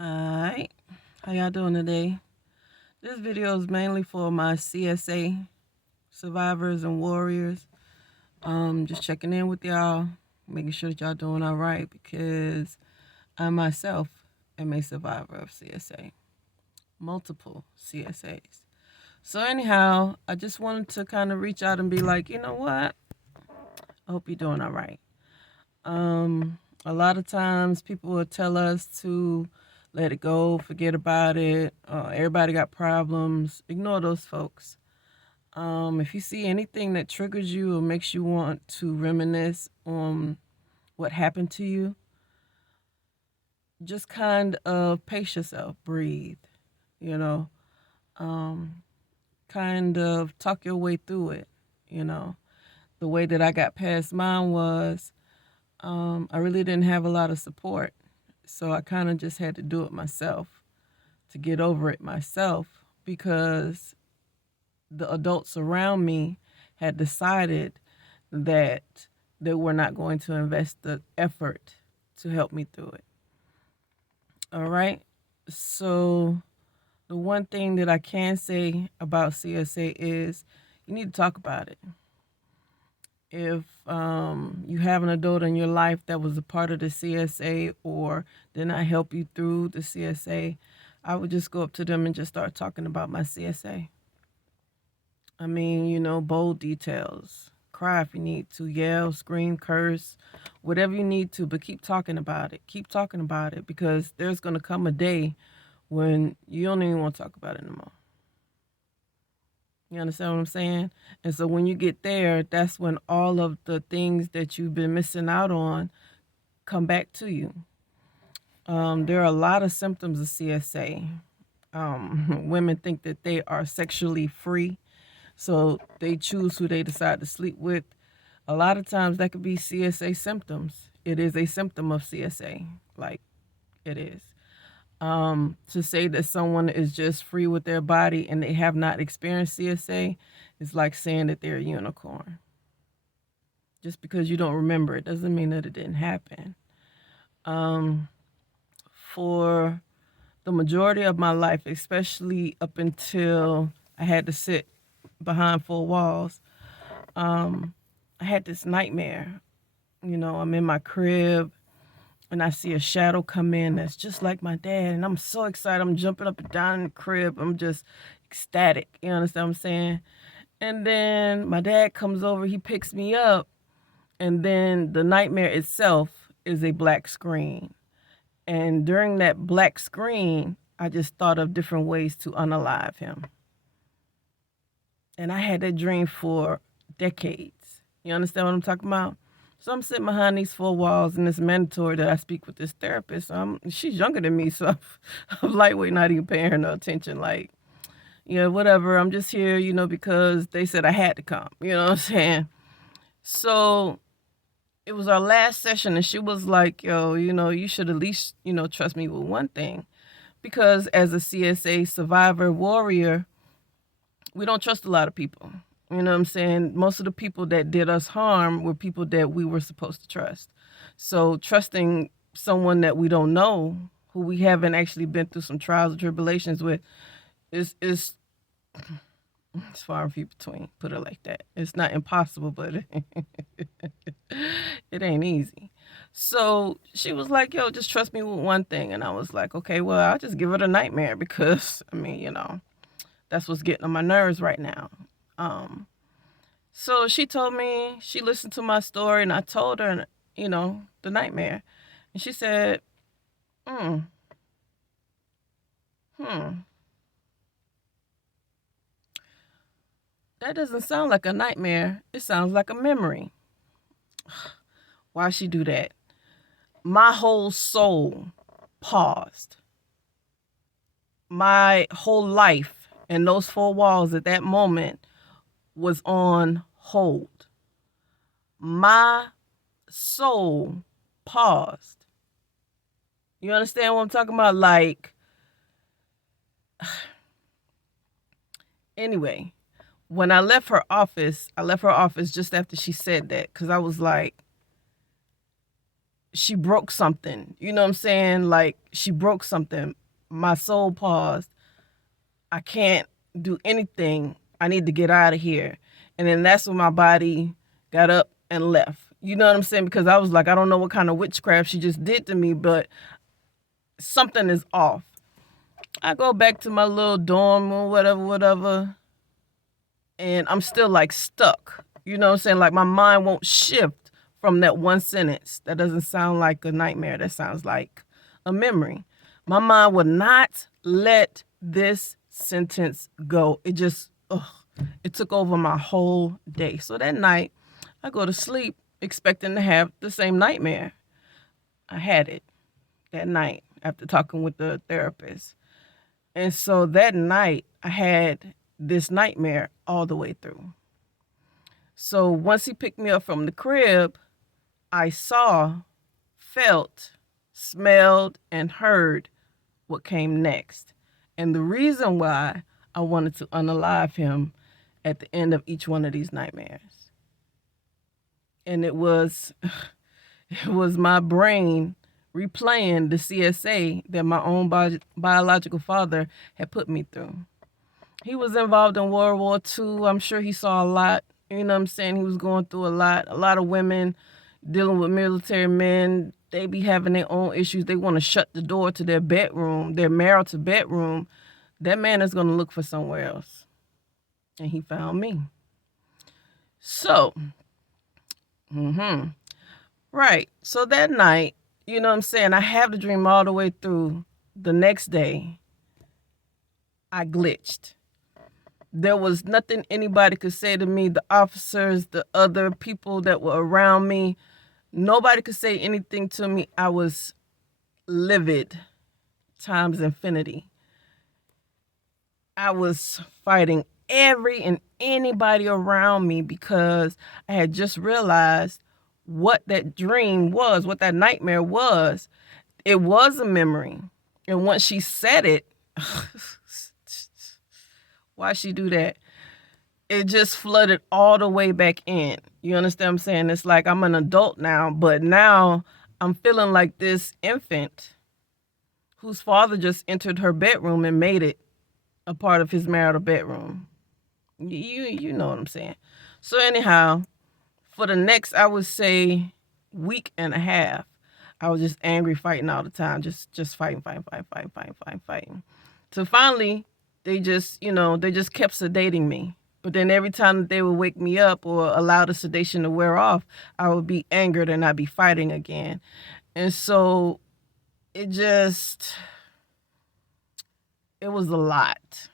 Alright, how y'all doing today? This video is mainly for my CSA survivors and warriors. Just checking in with y'all, making sure that y'all doing all right because I myself am a survivor of CSA, multiple CSAs. So anyhow, I just wanted to kind of reach out and be like, you know what? I hope you're doing all right. A lot of times people will tell us to let it go, forget about it. Everybody got problems. Ignore those folks. If you see anything that triggers you or makes you want to reminisce on what happened to you, just kind of pace yourself, breathe, you know, um, kind of talk your way through it, you know. The way that I got past mine was I really didn't have a lot of support. So I kind of just had to do it myself to get over it myself because the adults around me had decided that they were not going to invest the effort to help me through it. All right. So the one thing that I can say about CSA is you need to talk about it. If you have an adult in your life that was a part of the CSA or did not help you through the CSA, I would just go up to them and just start talking about my CSA. I mean, bold details. Cry if you need to, yell, scream, curse, whatever you need to, but keep talking about it. Keep talking about it because there's going to come a day when you don't even want to talk about it anymore. You understand what I'm saying? And so when you get there, that's when all of the things that you've been missing out on come back to you. There are a lot of symptoms of CSA. Women think that they are sexually free, so they choose who they decide to sleep with. A lot of times that could be CSA symptoms. It is a symptom of CSA, like it is. To say that someone is just free with their body and they have not experienced CSA is like saying that they're a unicorn. Just because you don't remember it doesn't mean that it didn't happen. For the majority of my life, especially up until I had to sit behind four walls, I had this nightmare. I'm in my crib and I see a shadow come in that's just like my dad. And I'm so excited. I'm jumping up and down in the crib. I'm just ecstatic. You understand what I'm saying? And then my dad comes over, he picks me up, and then the nightmare itself is a black screen. And during that black screen, I just thought of different ways to unalive him. And I had that dream for decades. You understand what I'm talking about? So I'm sitting behind these four walls, and it's mandatory that I speak with this therapist. She's younger than me, so I'm lightweight, not even paying her no attention. Like, whatever. I'm just here, because they said I had to come. You know what I'm saying? So it was our last session, and she was like, yo, you should at least, trust me with one thing. Because as a CSA survivor warrior, we don't trust a lot of people. You know what I'm saying? Most of the people that did us harm were people that we were supposed to trust. So trusting someone that we don't know, who we haven't actually been through some trials and tribulations with, is it's far and few between. Put it like that. It's not impossible, but it ain't easy. So she was like, "Yo, just trust me with one thing," and I was like, "Okay, well, I'll just give it a nightmare because that's what's getting on my nerves right now." So she told me, she listened to my story, and I told her, the nightmare. And she said, hmm, that doesn't sound like a nightmare. It sounds like a memory. Why she do that? My whole soul paused. My whole life and those four walls at that moment was on hold. My soul paused. You understand what I'm talking about? Like, anyway, when I left her office just after she said that because I was like, she broke something. You know what I'm saying? Like she broke something. My soul paused. I can't do anything. I need to get out of here. And then that's when my body got up and left. You know what I'm saying? Because I was like, I don't know what kind of witchcraft she just did to me, but something is off. I go back to my little dorm or whatever, and I'm still like stuck. You know what I'm saying? Like my mind won't shift from that one sentence. That doesn't sound like a nightmare. That sounds like a memory. My mind would not let this sentence go. It just, it took over my whole day. So that night, I go to sleep expecting to have the same nightmare. I had it that night after talking with the therapist. And so that night, I had this nightmare all the way through. So once he picked me up from the crib, I saw, felt, smelled, and heard what came next. And the reason why I wanted to unalive him at the end of each one of these nightmares. And it was my brain replaying the CSA that my own biological father had put me through. He was involved in World War II. I'm sure he saw a lot. You know what I'm saying? He was going through a lot. A lot of women dealing with military men. They be having their own issues. They want to shut the door to their bedroom, their marital bedroom. That man is going to look for somewhere else. And he found me. So, right. So that night, you know what I'm saying? I have the dream all the way through. The next day, I glitched. There was nothing anybody could say to me. The officers, the other people that were around me, nobody could say anything to me. I was livid times infinity. I was fighting every and anybody around me because I had just realized what that dream was, what that nightmare was. It was a memory. And once she said it, why she do that? It just flooded all the way back in. You understand what I'm saying? It's like I'm an adult now, but now I'm feeling like this infant whose father just entered her bedroom and made it a part of his marital bedroom. You know what I'm saying. So anyhow, for the next, I would say, week and a half, I was just angry, fighting all the time, just fighting. So finally, they just kept sedating me. But then every time that they would wake me up or allow the sedation to wear off, I would be angered and I'd be fighting again. And so it was a lot.